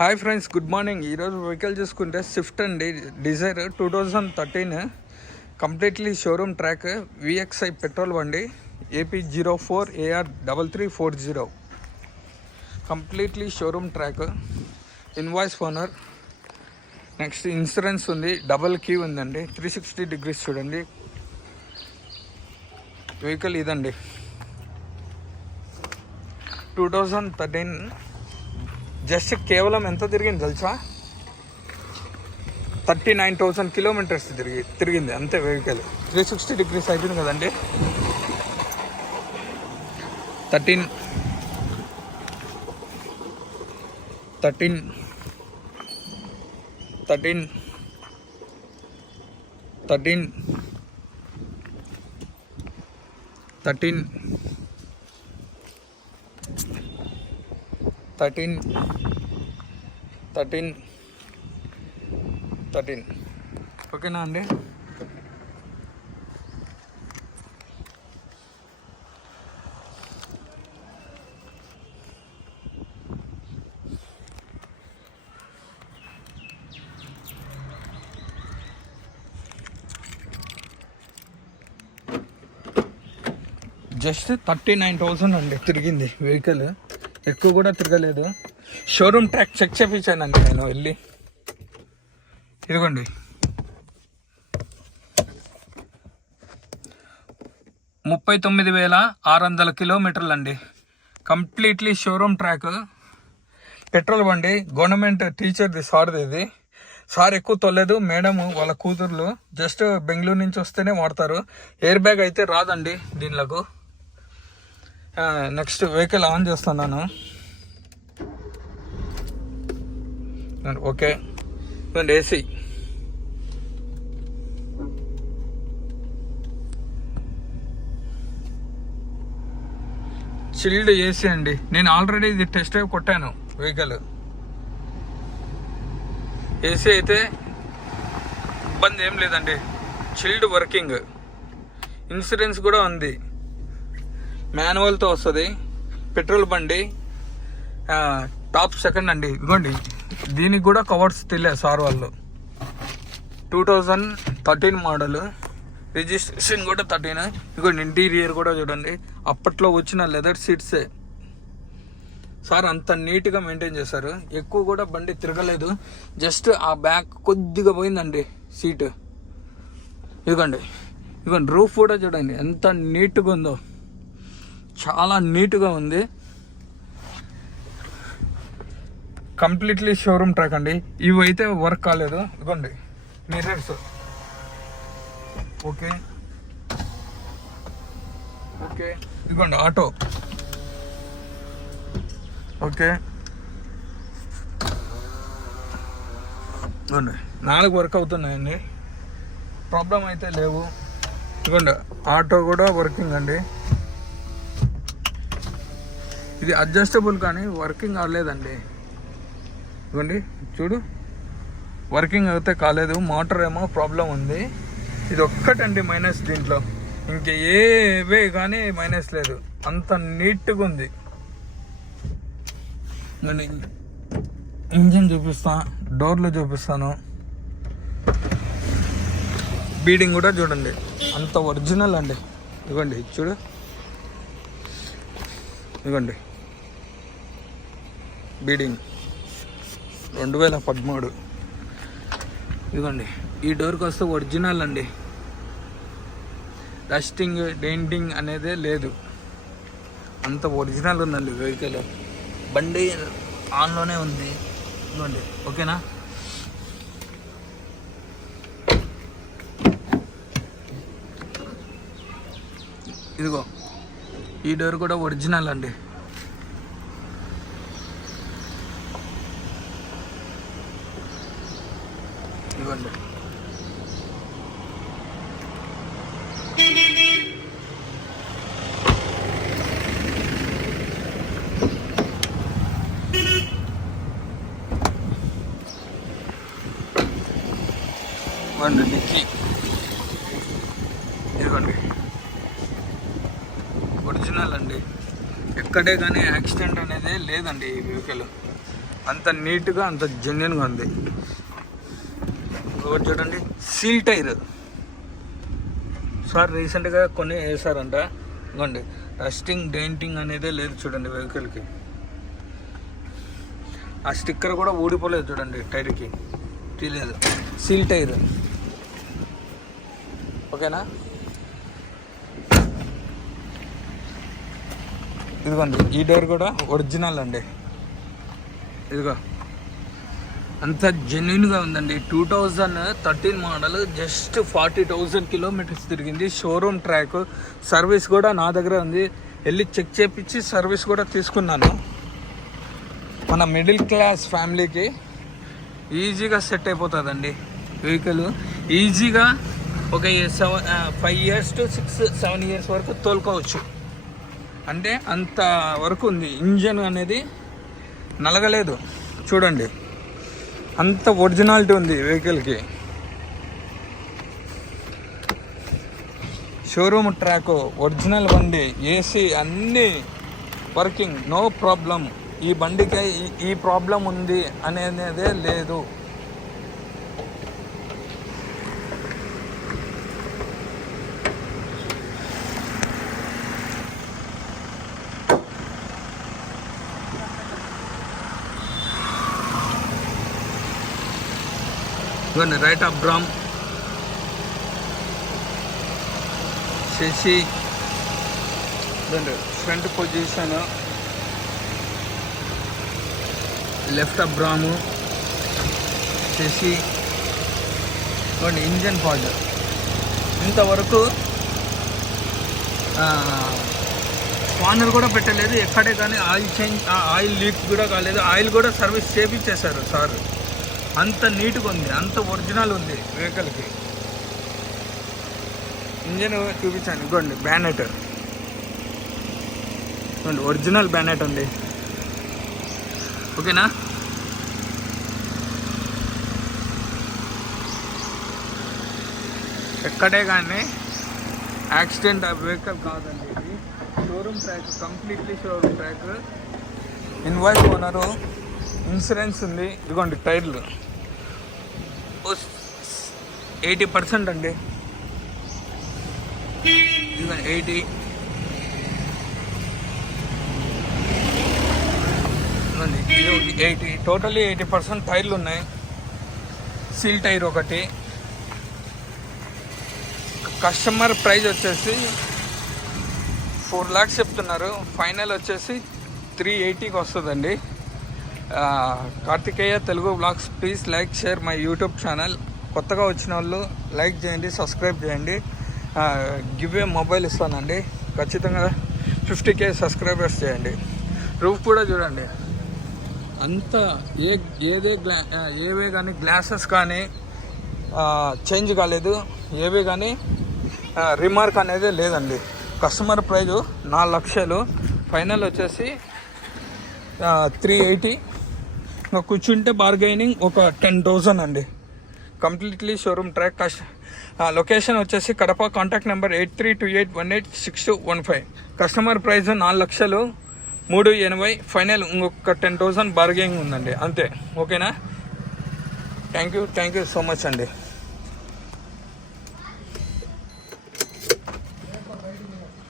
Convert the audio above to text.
Hi friends, good morning. ఈరోజు vehicle చూసుకుంటే Swift అండి, Dzire 2013 completely showroom track, VXI petrol బండి, AP04AR3340 completely showroom track, invoice owner. Next insurance ఉంది, double key ఉందండి, 360 degrees చూడండి. Vehicle ఇదండి, 2013. జస్ట్ కేవలం ఎంత తిరిగింది తెలుసా? 39,000 కిలోమీటర్స్ తిరిగింది అంతే. వెహికల్ 360 డిగ్రీస్ అయిపోయింది కదండి. 13 ఓకేనా అండి? జస్ట్ 39,000 అండి తిరిగింది వెహికల్, ఎక్కువ కూడా తిరగలేదు. షోరూమ్ ట్రాక్ చెక్ చేయించానండి నేను వెళ్ళి. ఇదిగోండి, 39,600 కిలోమీటర్లు అండి. కంప్లీట్లీ షోరూమ్ ట్రాక్, పెట్రోల్ బండి, గవర్నమెంట్ టీచర్ది, సార్ది. ఇది సార్ ఎక్కువ తొలేదు, మేడం వాళ్ళ కూతుర్లు జస్ట్ బెంగళూరు నుంచి వస్తేనే వాడతారు. ఎయిర్ బ్యాగ్ అయితే రాదండి దీనిలకు. నెక్స్ట్ వెహికల్ ఆన్ చేస్తున్నాను. ఓకే, ఏసీ, చిల్డ్ ఏసీ అండి. నేను ఆల్రెడీ ఇది టెస్ట్ డ్రైవ్ కొట్టాను వెహికల్. ఏసీ అయితే ఇబ్బంది ఏం లేదండి, చిల్డ్ వర్కింగ్. ఇన్సూరెన్స్ కూడా ఉంది, మాన్యువల్తో వస్తుంది. పెట్రోల్ బండి, టాప్ సెకండ్ అండి. ఇదిగోండి, దీనికి కూడా కవర్స్ తెలియదు సార్ వాళ్ళు. 2013 మోడల్, రిజిస్ట్రేషన్ కూడా 13. ఇదిగోండి, ఇంటీరియర్ కూడా చూడండి, అప్పట్లో వచ్చిన లెదర్ సీట్సే. సార్ అంత నీట్గా మెయింటైన్ చేశారు. ఎక్కువ కూడా బండి తిరగలేదు, జస్ట్ ఆ బ్యాక్ కొద్దిగా పోయిందండి సీట్. ఇదిగోండి రూఫ్ కూడా చూడండి ఎంత నీట్గా ఉందో, చాలా నీట్గా ఉంది. కంప్లీట్లీ షోరూమ్ ట్రాక్ అండి. ఇవి అయితే వర్క్ కాలేదు. ఇదిగోండి మిర్రర్స్, ఓకే. ఇదిగోండి ఆటో, ఓకే. ఇదిగోండి 4 వర్క్ అవుతున్నాయండి, ప్రాబ్లం అయితే లేవు. ఇదిగోండి ఆటో కూడా వర్కింగ్ అండి. ఇది అడ్జస్టబుల్ కానీ వర్కింగ్ అవ్వలేదండి. ఇదిగోండి చూడు, వర్కింగ్ అయితే కాలేదు. మోటార్ ఏమో ప్రాబ్లం ఉంది. ఇది ఒక్కటండి మైనస్ దీంట్లో, ఇంక ఏవే కానీ మైనస్ లేదు, అంత నీట్గా ఉంది. నేను ఇంజిన్ చూపిస్తా, డోర్లు చూపిస్తాను, బీడింగ్ కూడా చూడండి అంత ఒరిజినల్ అండి. ఇదిగోండి చూడు, ఇదిగోండి బీడింగ్ 2013. ఇదిగోండి ఈ డోర్కి వస్తే ఒరిజినల్ అండి, డస్టింగ్ డెంటింగ్ అనేదే లేదు, అంత ఒరిజినల్ ఉందండి వెహికల్. బండి ఆన్లోనే ఉంది. ఇదిగోండి, ఓకేనా? ఇదిగో ఈ డోర్ కూడా ఒరిజినల్ అండి. ఇదిగోండి, డిక్కీ, ఇదిగోండి ఒరిజినల్ అండి. ఎక్కడే కానీ యాక్సిడెంట్ అనేది లేదండి ఈ వెహికల్. అంత నీట్గా అంత జెన్యున్గా ఉంది. ఒకటి చూడండి, సీల్ టైర్ సార్ రీసెంట్గా కొన్ని వేసారంట. ఇవ్వండి, రస్టింగ్ డెంటింగ్ అనేదే లేదు చూడండి వెహికల్కి. ఆ స్టిక్కర్ కూడా ఊడిపోలేదు చూడండి, టైర్కి తీయలేదు. సీల్ టైర్ ఓకేనా. ఇదిగోండి, ఈ డోర్ కూడా ఒరిజినల్ అండి. ఇదిగో అంత జెన్యున్గా ఉందండి. 2013 మోడల్, జస్ట్ 40,000 కిలోమీటర్స్ తిరిగింది. షోరూమ్ ట్రాక్, సర్వీస్ కూడా నా దగ్గర ఉంది. వెళ్ళి చెక్ చేయించి సర్వీస్ కూడా తీసుకున్నాను. మన మిడిల్ క్లాస్ ఫ్యామిలీకి ఈజీగా సెట్ అయిపోతుందండి వెహికల్. ఈజీగా ఒక 5 years to 6-7 years వరకు తోలుకోవచ్చు. అంటే అంత వరకు ఉంది. ఇంజన్ అనేది నలగలేదు చూడండి, అంత ఒరిజినాలిటీ ఉంది వెహికల్కి. షోరూమ్ ట్రాక్, ఒరిజినల్ బండి, ఏసీ అన్నీ వర్కింగ్, నో ప్రాబ్లం. ఈ బండికి ఈ ప్రాబ్లం ఉంది అనేదే లేదు. రైట్ అప్ బ్రామ్ చేసి ఫ్రంట్ పొజిషన్, లెఫ్ట్ అప్ బ్రాము చేసి ఇంజన్ పార్ట్. ఇంతవరకు స్పానర్ కూడా పెట్టలేదు ఎక్కడే, కానీ ఆయిల్ లీక్ కూడా కాలేదు. ఆయిల్ కూడా సర్వీస్ చేపించేశారు సార్. అంత నీట్గా ఉంది, అంత ఒరిజినల్ ఉంది వెహికల్కి. ఇంజన్ చూపించాను, ఇదిగోండి బ్యానెట్, ఒరిజినల్ బ్యానెట్ అండి. ఓకేనా. ఎక్కడే కానీ యాక్సిడెంట్ వెహికల్ కాదండి ఇది. Showroom track, completely showroom track. Invoice owner, insurance ఉంది. ఇదిగోండి టైర్లు 80% అండి. ఇదిగోండి 80 టోటలీ 80% టైర్లు ఉన్నాయి. సీల్ టైర్ ఒకటి. కస్టమర్ ప్రైస్ వచ్చేసి 4 lakhs చెప్తున్నారు. ఫైనల్ వచ్చేసి 380కి వస్తుందండి. Karthikeya Telugu blogs, please like, share my YouTube channel. కొత్తగా వచ్చిన వాళ్ళు లైక్ చేయండి, సబ్స్క్రైబ్ చేయండి. గివ్ ఏ మొబైల్ ఇస్తానండి, ఖచ్చితంగా 50K సబ్స్క్రైబర్స్ చేయండి. రూఫ్ కూడా చూడండి, అంత ఏవే కానీ గ్లాసెస్ కానీ చేంజ్ కాలేదు, ఏవే కానీ రిమార్క్ అనేది లేదండి. కస్టమర్ ప్రైజు 4 లక్షలు, ఫైనల్ వచ్చేసి 380. ఇంకా కూర్చుంటే బార్గైనింగ్ ఒక 10,000 అండి. Completely showroom track. లొకేషన్ వచ్చేసి Kadapa. Contact number 8328186215. Customer price 4 లక్షలు, 380. ఫైనల్ ఇంకొక 10,000 బార్గైనింగ్ ఉందండి, అంతే. ఓకేనా. థ్యాంక్ యూ సో మచ్ అండి.